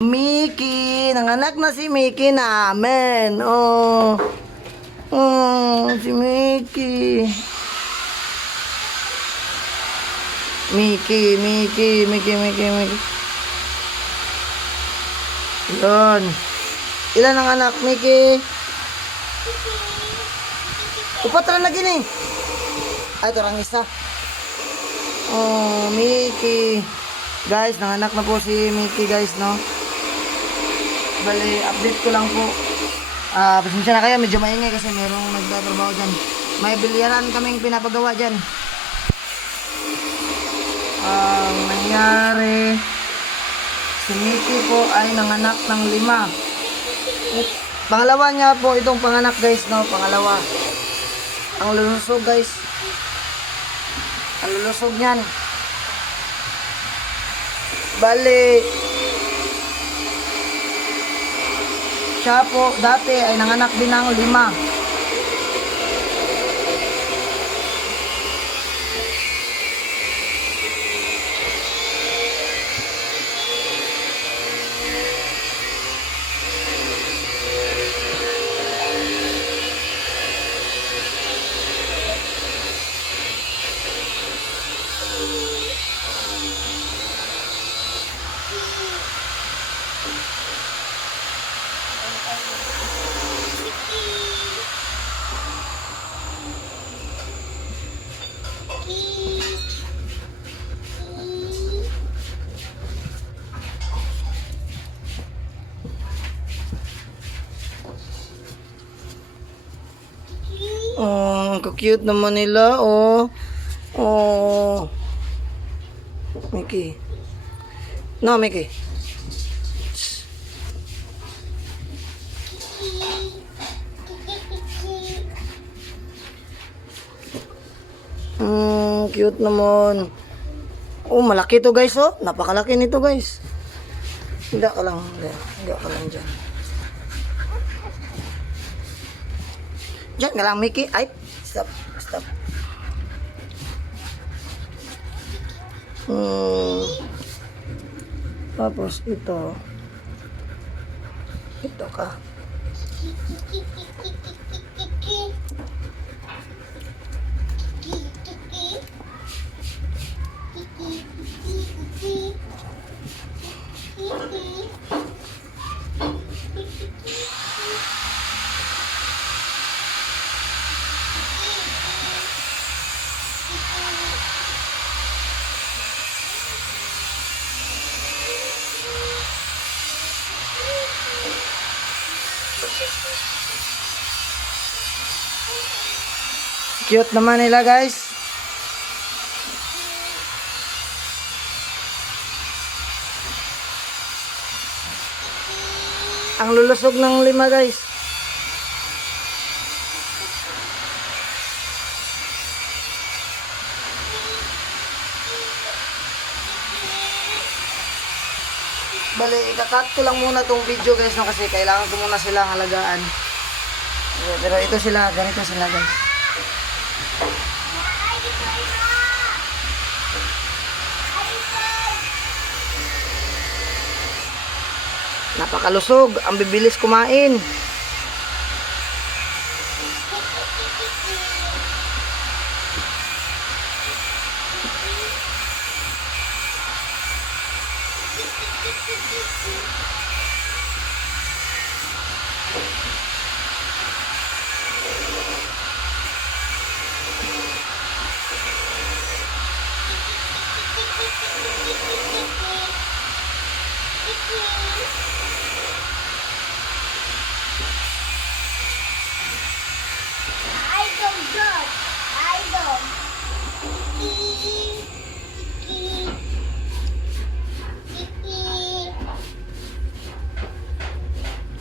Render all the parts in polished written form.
Mickey, nanganak na si Mickey namin. Oh. Oh, si Mickey. Mickey. Yun. Ilan ang anak, Mickey? Upat lang na gini. Ay, ito lang isa. Oh, Mickey. Guys, nanganak na po si Mickey, guys, no? Bali, update ko lang po. Pasensya na kayo, medyo maingay kasi merong nagtatrabaho dyan. May bilyaran kaming pinapagawa dyan. Ang nangyari, si Mickey po ay nanganak ng 5. Pangalawa niya po itong panganak, guys, no? Pangalawa. Ang lulusog, guys. Ang lulusog niyan. Bali, siya po dati ay nanganak din ng 5. Oh, cute naman nila, oh. Oh. Mickey. No, Mickey. Cute naman. Oh, malaki to, guys, oh. Napakalaki nito, guys. Higa ka lang dyan. Diyan ka lang, Mickey. Ay, stop. Tapos ito ka. Cute naman nila, guys. Ang lulusog ng 5, guys. Bali, ikakat ko lang muna tong video, guys, no, kasi kailangan ko muna silang halagaan. Pero ito sila, ganito sila, guys. Napakalusog, ang bibilis kumain.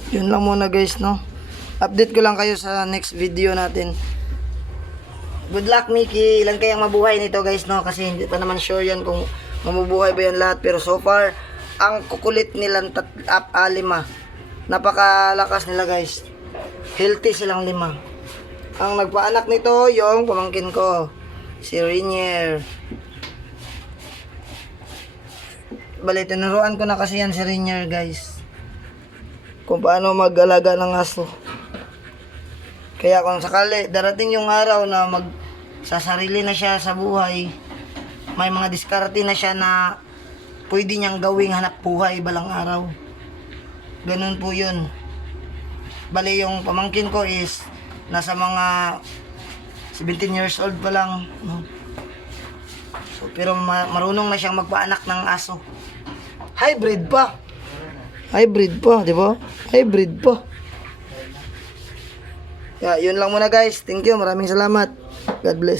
Yun lang muna, guys, no. Update ko lang kayo sa next video natin. Good luck, Mickey. Ilan kayang mabuhay nito, guys, no? Kasi hindi pa naman sure yan kung mabubuhay ba yan lahat. Pero so far, ang kukulit nilang 5. Napakalakas nila, guys. Healthy silang 5. Ang nagpaanak nito, yung pamangkin ko, si Rainier. Bali, tinuruan ko na kasi yan si Rainier, guys. Kung paano mag-alaga ng aso. Kaya kung sakali, darating yung araw na magsasarili na siya sa buhay, may mga diskarte na siya na pwede niyang gawing hanap buhay balang araw. Ganun po yun. Bali, yung pamangkin ko is nasa mga 17 years old pa lang. No? So, pero marunong na siyang magpaanak ng aso. Hybrid pa. Hybrid pa, di ba? Hybrid pa. Yeah, yun lang muna guys. Thank you. Maraming salamat. God bless.